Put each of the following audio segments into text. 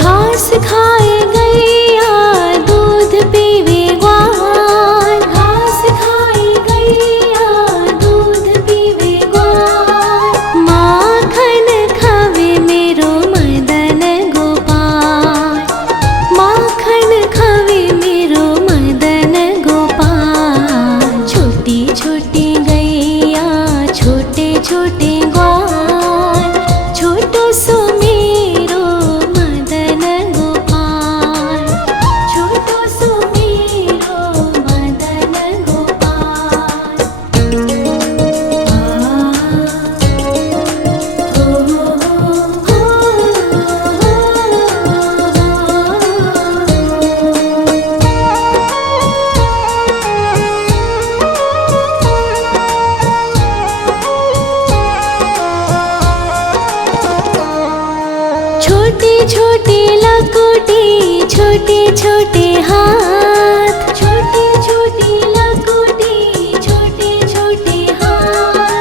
घास खाए गैया दूध पीवे ग्वाल, घास खाए गैया दूध पीवे ग्वाल। माखन खावे मेरो मदन गोपाल, माखन खावे मेरो मदन गोपाल। छोटी छोटी गैया छोटे छोटे ग्वाल, छोटो सो मेरो मदन गोपाल, छोटो सो मेरो मदन गोपाल। छोटी छोटी लकुटी छोटे छोटे हाथ, छोटी छोटी लकुटी छोटे छोटे हाथ।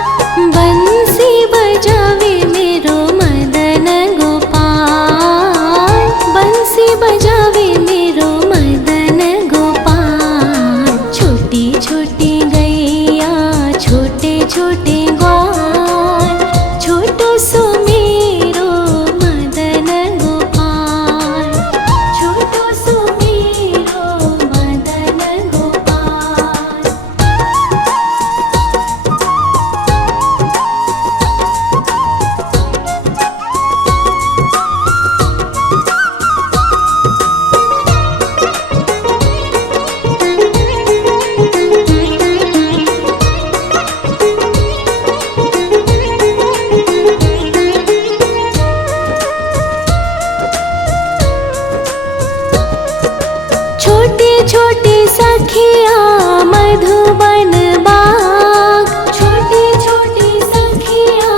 बंसी बजावे मेरो मदन गोपाल, बंसी बजावे मेरो मदन गोपाल। छोटी छोटी गैया छोटे छोटे ग्वाल, छोटो सो मेरो मदन गोपाल, छोटो सो मेरो मदन गोपाल। छोटे छोटे सखिया मधुबन बाग, छोटे छोटे सखिया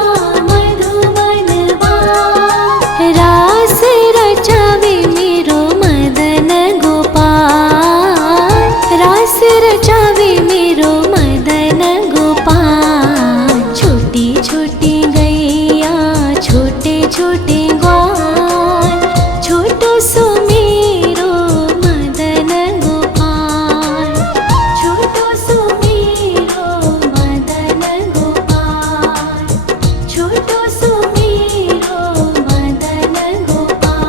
मधुबन बाग। रास रचावे मेरो मदन गोपाल, रास रचावे मेरो मदन गोपाल। छोटी छोटी गैया छोटे छोटे ग्वाल, छोटो सो मेरो मदन गोपाल, छोटो सो मेरो मदन गोपाल, छोटो सो मेरो मदन गोपाल।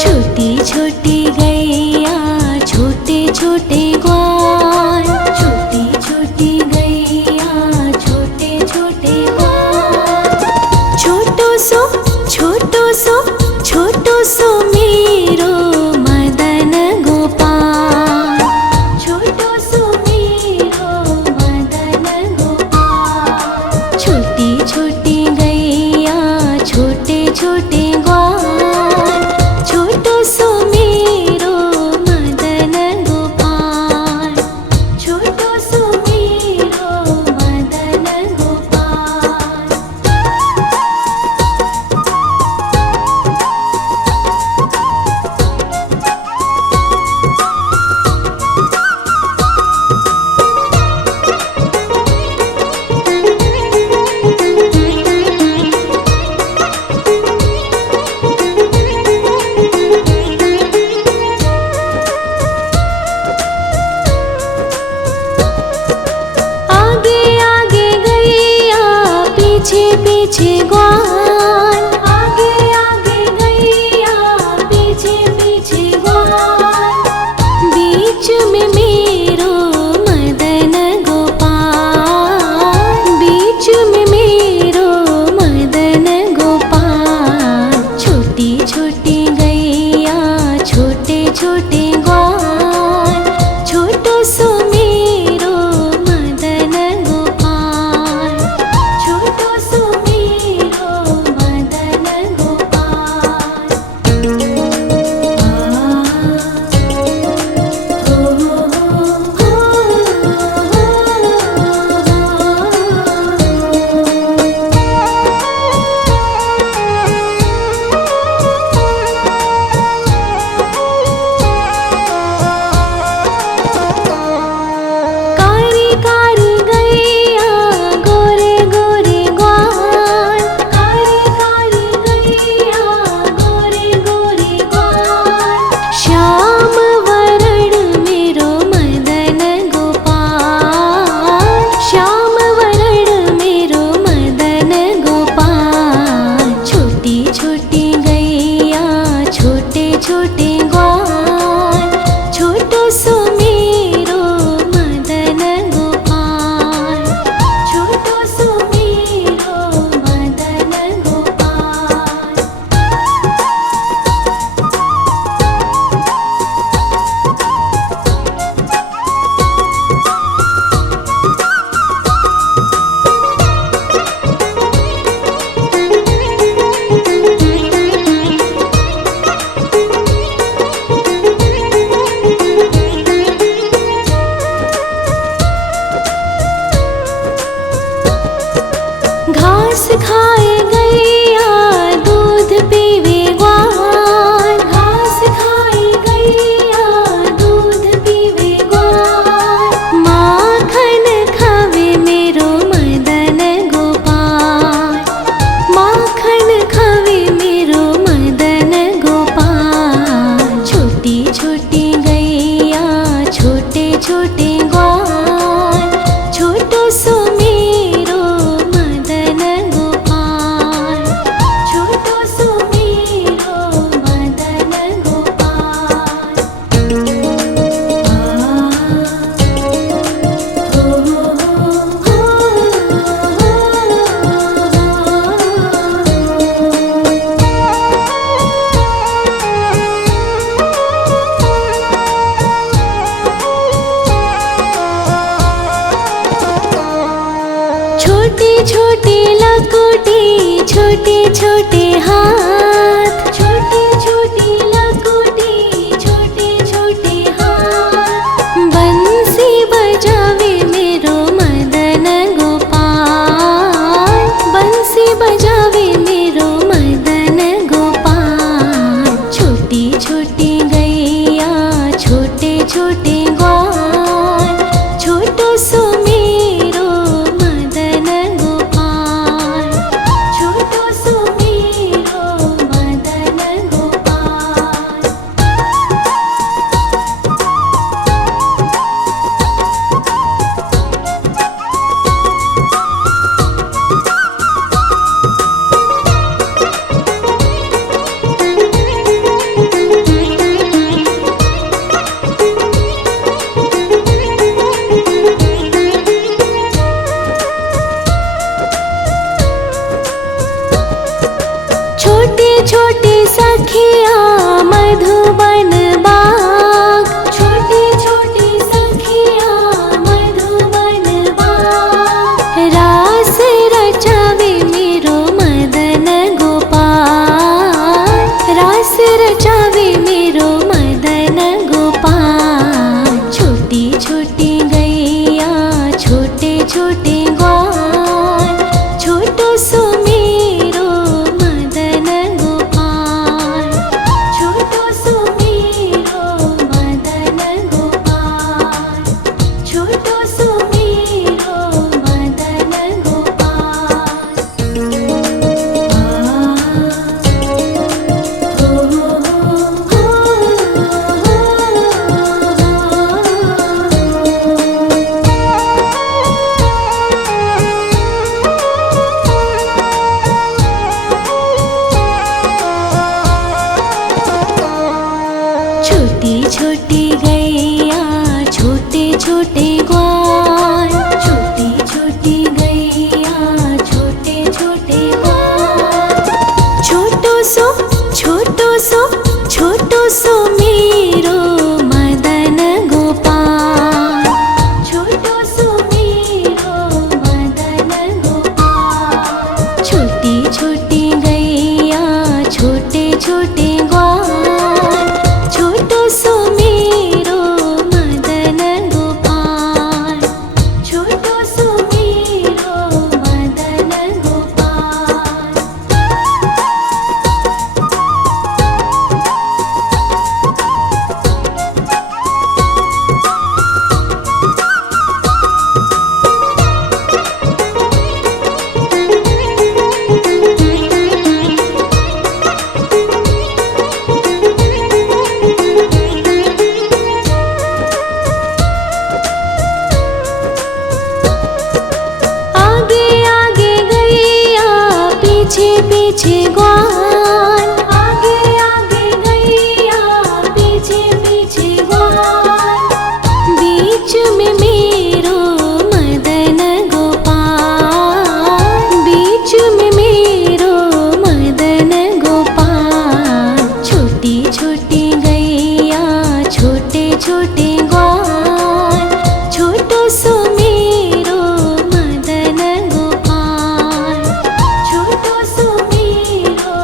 छोटी छोटी गैया छोटे छोटे ग्वाल, छोटी छोटी गैया छोटे छोटे ग्वाल। छोटो सो छोटो सो छोटो सो मेरो मदन गोपाल, छोटो सो मेरो मदन गोपाल। छोटी छोटी गैया छोटे छोटे ग्वाल, छोटो सो मेरो मदन गोपाल, छोटो सो मेरो मदन गोपाल। आगे आगे गैया पीछे पीछे ग्वाल, आगे आगे गैया पीछे पीछे ग्वाल। बीच में मेरो मदन गोपाल, बीच में मेरो मदन गोपाल। छोटी छोटी गैया छोटे छोटे ग्वाल, छोटो सो मेरो मदन गोपाल, छोटो सो मेरो घास खाए गैया दूध पीवे ग्वाल, घास खाए गैया दूध पीवे ग्वाल, माखन खावे मेरो मदन गोपाल, माखन खावे मेरो मदन गोपाल। छोटी छोटी गैया छोटे छोटे ग्वाल, छोटो सो मेरो मदन गोपाल, छोटो सो मेरो मदन गोपाल। छोटे छोटे लकोटी छोटे छोटे हाथ, छोटे छोटे लकोटी छोटे छोटे हाथ, बंसी बजावे मेरो मदन गोपाल, बंसी बजावे मेरो मदन गोपाल। छोटी छोटी गैया छोटे छोटे ग्वाल, छोटो सो मेरो मदन गोपाल, छोटो सो मेरो मदन गोपाल। छोटे छोटे सखिया मधुबन बाग, छोटे छोटे सखिया मधुबन बाग, रास रचावे मेरो मदन गोपाल, रास रचावे मेरो मदन गोपाल। छोटी छोटी गैया छोटे छोटे ग्वाल, छोटो सो मेरो मदन गोपाल, छोटो सो मेरो मदन गोपाल, छोटो सो मेरो मदन गोपाल। छोटी छोटी गैया छोटे छोटे ग्वाल, छोटी छोटी गैया छोटे छोटे ग्वाल, छोटो सो छोटो सो छोटो सो मेरो मदन गोपाल, छोटो सो मेरो मदन गोपाल। छोटी छोटी गैया छोटे छोटे ग्वाल, छोटो सो मेरो मदन गोपाल, छोटो सो मेरो मदन गोपाल। आगे आगे गैया पीछे पीछे ग्वाल, आगे आगे गैया पीछे पीछे ग्वाल, बीच में मेरो मदन गोपाल, बीच में मेरो मदन गोपाल। छोटी छोटी गैया छोटे छोटे ग्वाल, छोटो सो मेरो मदन गोपाल, छोटो सो मेरो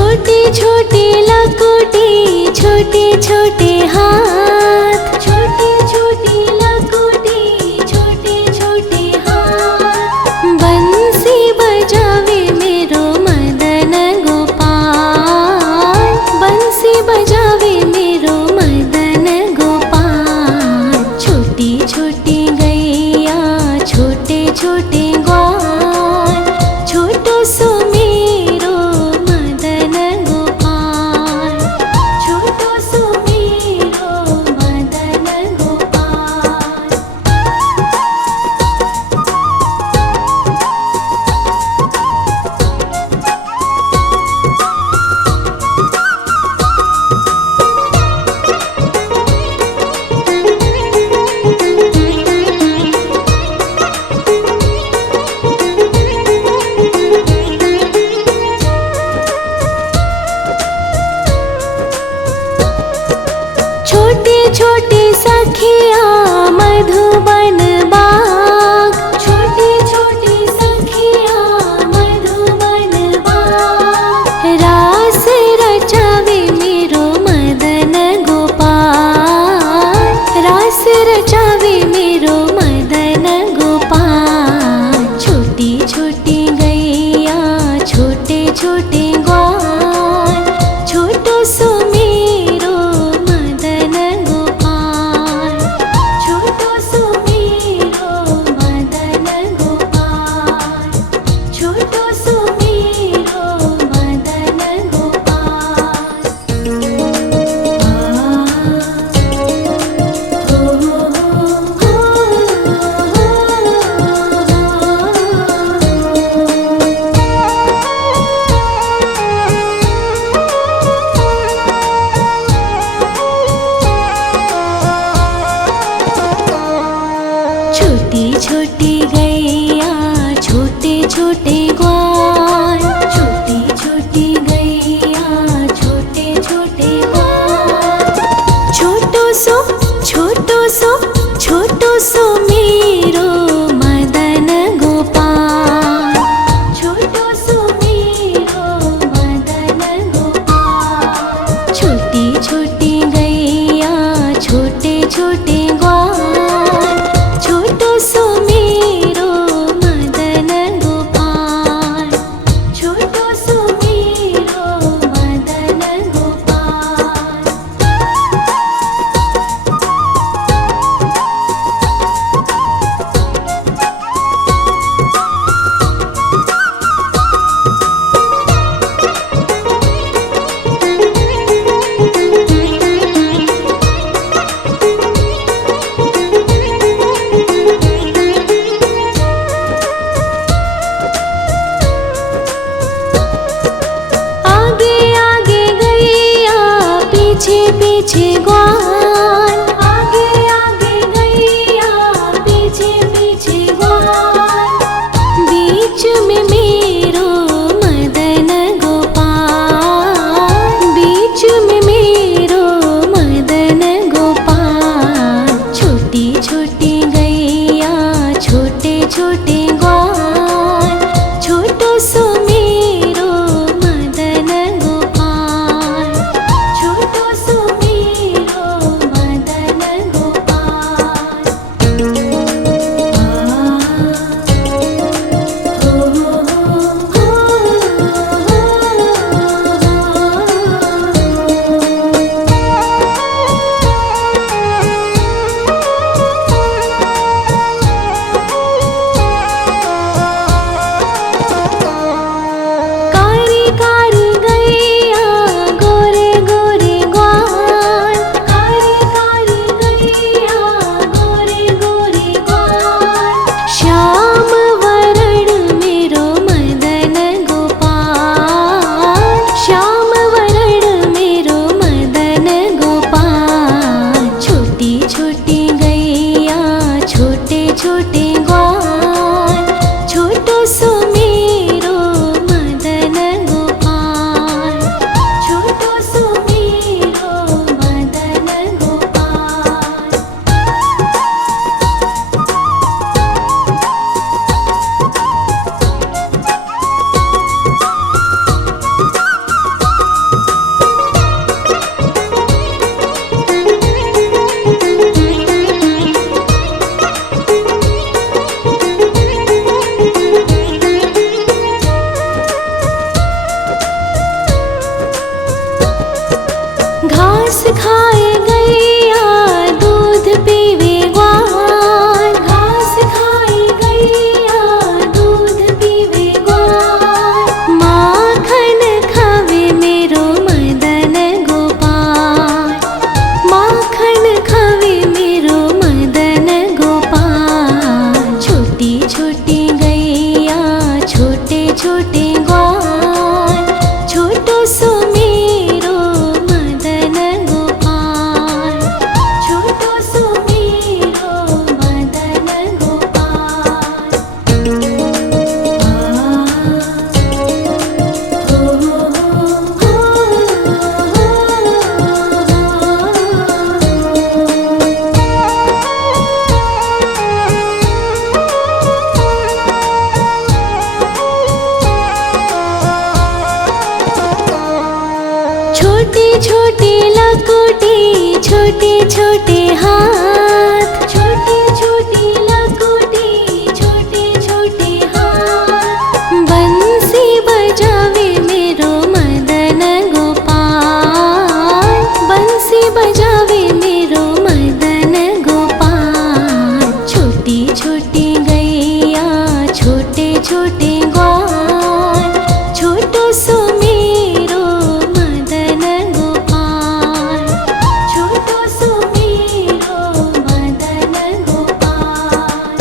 छोटे छोटे लकोटे छोटे छोटे हाथ, छोटे छोटे लकोटे छोटे छोटे हाथ। बंसी बजावे मेरो मदन गोपाल, बंसी बजावे मेरो मदन गोपाल। छोटी छोटी गैया छोटे छोटे ग्वाल, छोटो सो मेरो मदन गोपाल, छोटो सो मेरो मदन गोपाल। छोटे छोटे सखिया मधुबन बाग, छोटे छोटे सखिया मधुबन बाग। रास रचावे मेरो मदन गोपाल, रास रचावे मेरो मदन गोपाल। छोटी छोटी गैया छोटे छोटे ग्वाल, छोटो सो मेरो मदन गोपाल, छोटो सो मेरो मदन गोपाल, छोटो सो मेरो मदन गोपाल। छोटी छोटी गैया छोटे छोटे ग्वाल, छोटी छोटी गैया छोटे छोटे ग्वाल। छोटो सो छोटो सो छोटो सो मेरो मदन गोपाल, छोटो सो मेरो मदन गोपाल। छोटी छोटी गैया छोटे छोटे ग्वाल, छोटो सो मेरो मदन गोपाल, छोटो सो मेरो मदन गोपाल। आगे आगे गैया पीछे पीछे ग्वाल, आगे आगे गैया पीछे पीछे ग्वाल। बीच में मेरो मदन गोपाल, बीच में मेरो मदन गोपाल। छोटी छोटी गैया छोटे छोटे ग्वाल, छोटो सो मेरो मदन गोपाल, छोटो सो मेरो छोटी लकुटी छोटे छोटे हाथ, छोटी छोटी लकुटी छोटे छोटे हाथ। बंसी बजावे मेरो मदन गोपाल, बंसी बजावे मेरो मदन गोपाल। छोटी छोटी गैया छोटे छोटे ग्वाल, छोटो सो मेरो मदन गोपाल, छोटो सो मेरो मदन गोपाल।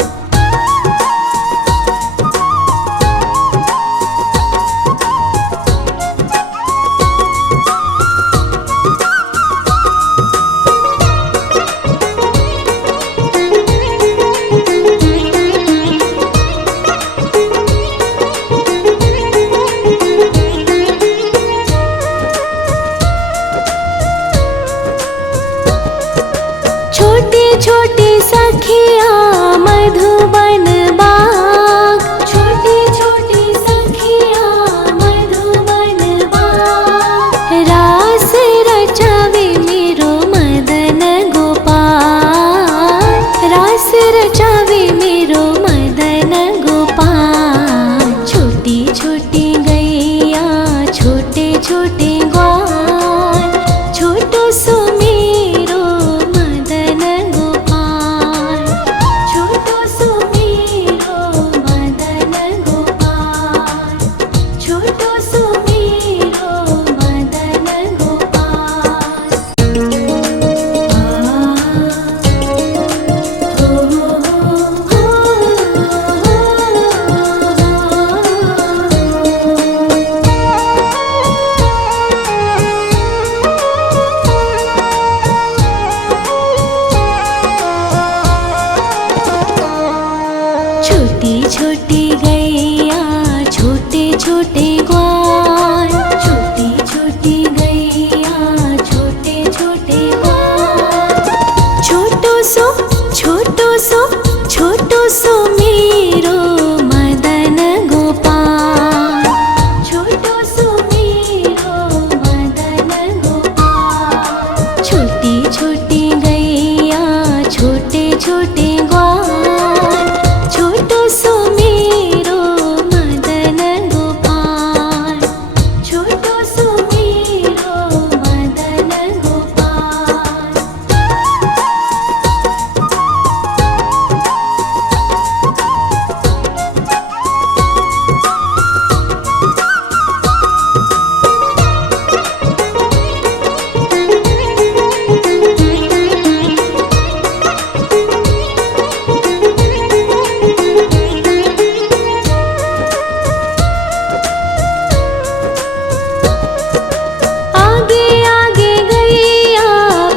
छोटी छोटी सखिया मधुबन बाग, छोटी छोटी सखिया मधुबन बाग। रास रचावे मेरो मदन गोपाल, रास रचावे मेरो मदन गोपाल। छोटी छोटी गैया छोटे छोटे ग्वाल, छोटो सो मेरो मदन गोपाल, छोटो सो मेरो मदन गोपाल, छोटो सो मेरो मदन गोपाल। छोटी छोटी गैया छोटे छोटे ग्वाल, छोटी छोटी गैया छोटे छोटे ग्वाल। छोटो सो छोटो सो छोटो सो मेरो मदन गोपाल, छोटो सो मेरो मदन गोपाल। छोटी छोटी गैया छोटे छोटे ग्वाल, छोटो सो मेरो मदन गोपाल, छोटो सो मेरो मदन गोपाल। आगे आगे गैया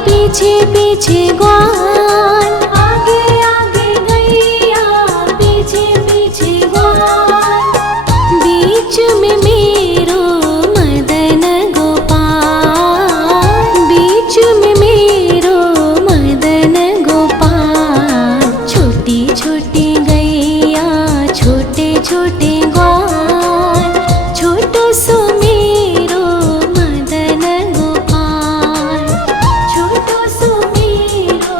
पीछे पीछे ग्वाल, आगे आगे गैया पीछे पीछे ग्वाल। बीच में मेरो मदन गोपाल, बीच में मेरो मदन गोपाल। छोटी छोटी गैया छोटे छोटे ग्वाल, छोटो सो मेरो मदन गोपाल, छोटो सो मेरो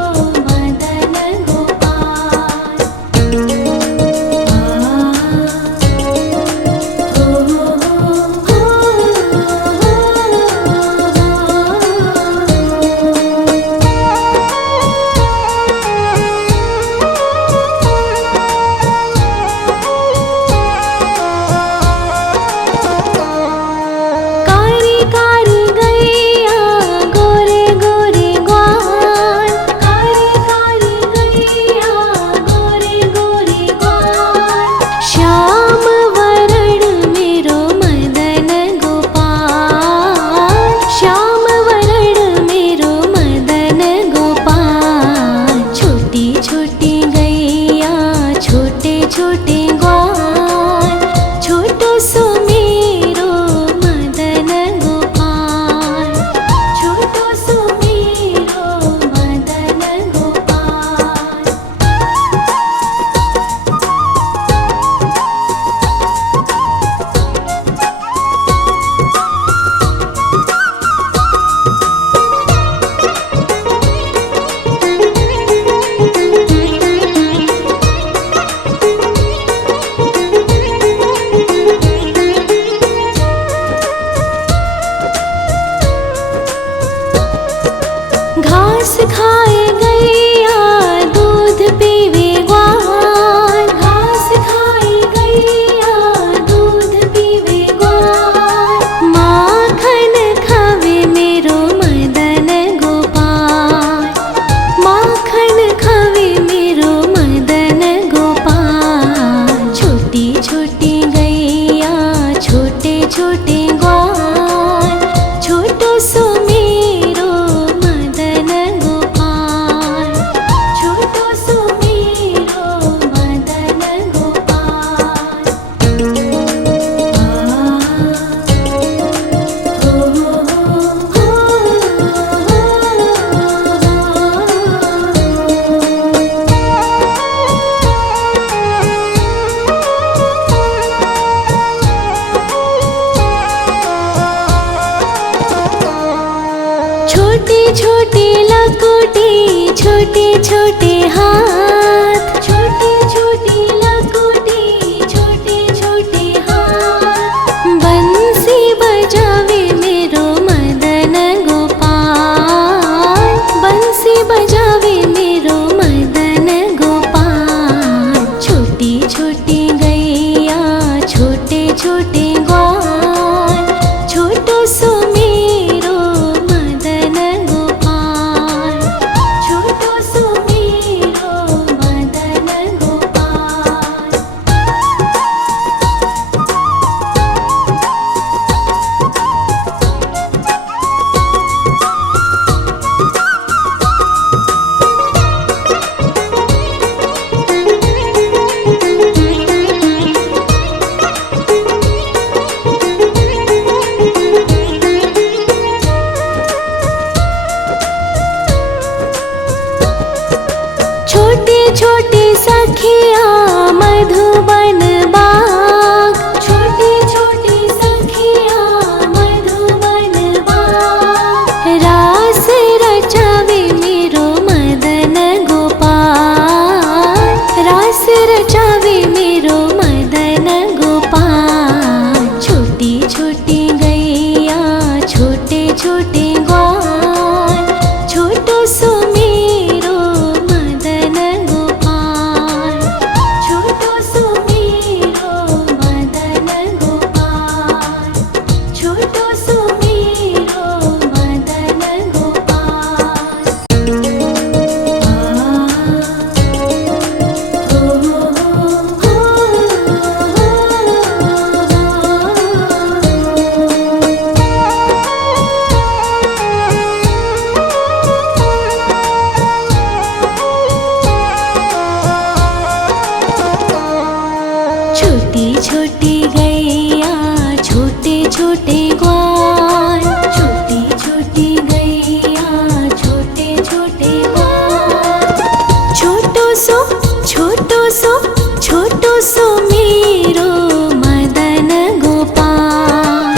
खाए गैया दूध पीवे ग्वाल, घास खाए गैया दूध पीवे ग्वाल, माखन खावे मेरो मदन गोपाल, माखन खावे मेरो मदन गोपाल। छोटी छोटी गैया छोटे छोटे ग्वाल, छोटो सो मेरो मदन गोपाल, छोटो सो मेरो मदन गोपाल। छोटी छोटी लकुटी छोटे छोटे हाथ, छोटी छोटी लकुटी छोटे छोटे हाथ, बंसी बजावे मेरो मदन गोपाल, बंसी बजावे मेरो मदन गोपाल। छोटी छोटी गैया छोटे छोटे ग्वाल, छोटो सो मेरो मदन गोपाल, छोटो सो मेरो मदन गोपाल। छोटे छोटे सखिया मधुबन बाग, छोटे छोटे सखिया मधुबन बाग, रास रचावे मेरो मदन गोपाल, रास रचावे मेरो मदन गोपाल। छोटी छोटी गैया छोटे छोटे ग्वाल, छोटो सो मेरो मदन गोपाल, छोटो सो मेरो मदन गोपाल, छोटो सो मेरो मदन गोपाल। छोटी छोटी गैया छोटे छोटे ग्वाल, छोटी छोटी गैया छोटे छोटे ग्वाल, छोटो सो छोटो सो मेरो मदन गोपाल,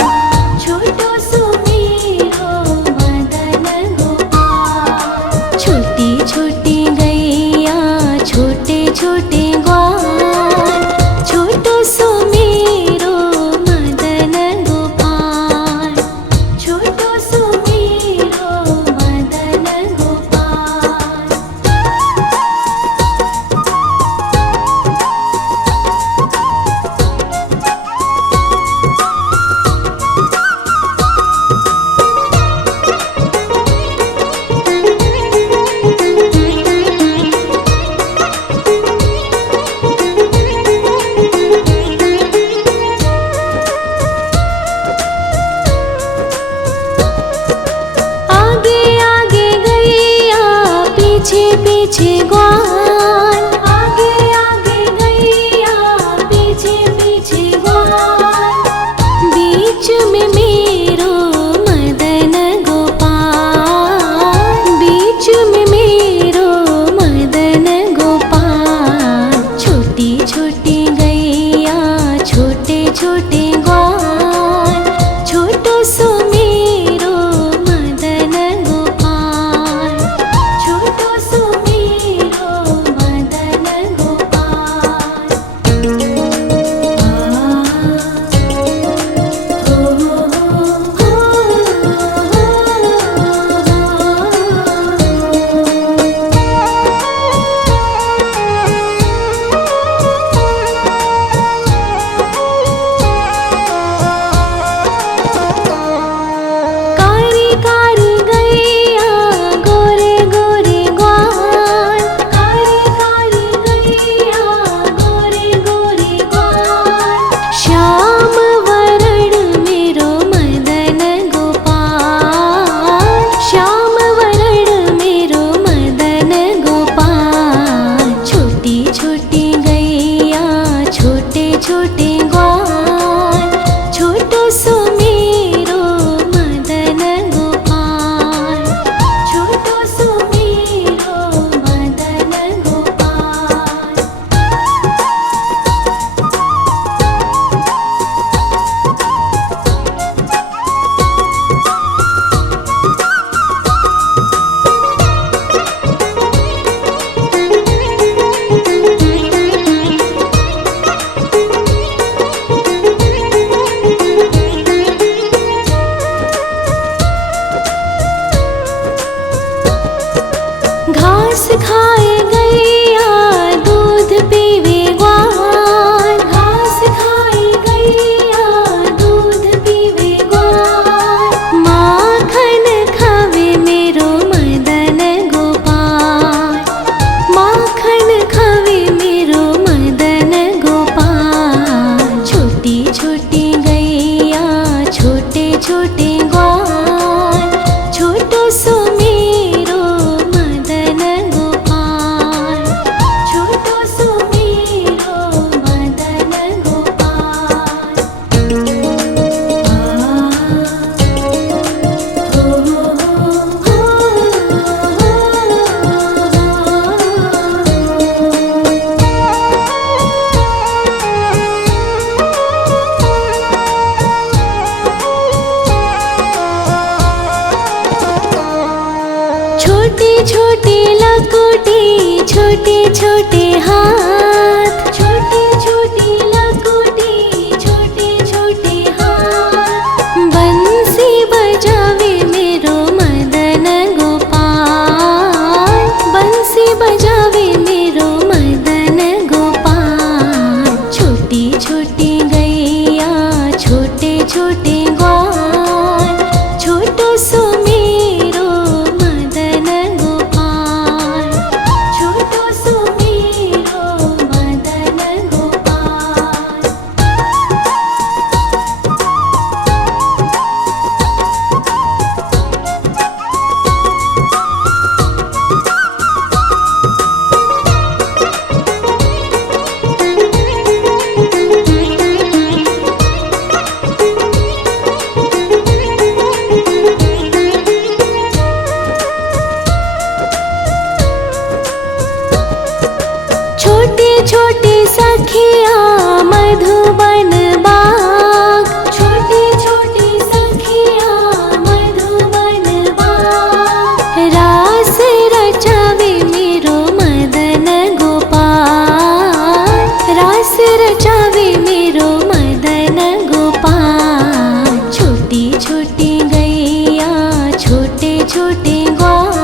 छोटो सो मेरो मदन गोपाल। छोटी छोटी गैया छोटे छोटे ग्वाल, छोटो सो मेरो मदन गोपाल, छोटो सो मेरो मदन गोपाल। आगे आगे गैया पीछे पीछे ग्वाल, आगे आगे गैया पीछे पीछे ग्वाल, बीच में मेरो मदन गोपाल, बीच में मेरो मदन गोपाल। छोटी छोटी गैया छोटे छोटे ग्वाल, छोटो सो मेरो मदन गोपाल, छोटो सो मेरो छोटी छोटी लकोटी छोटे छोटे हाथ, छोटी छोटी लकोटी छोटे छोटे हाथ। बंसी बजावे मेरो मदन गोपाल, बंसी बजावे मेरो मदन गोपाल। छोटी छोटी गैया छोटे छोटे ग्वाल, छोटो सो मेरो मदन गोपाल, छोटो सो मेरो मदन गोपाल। छोटे छोटे सखिया मधुबन बाग, छोटे छोटे सखिया मधुबन बाग। रास रचावे मेरो मदन गोपाल, रास रचावे मेरो मदन गोपाल। छोटी छोटी गैया छोटे छोटे ग्वाल,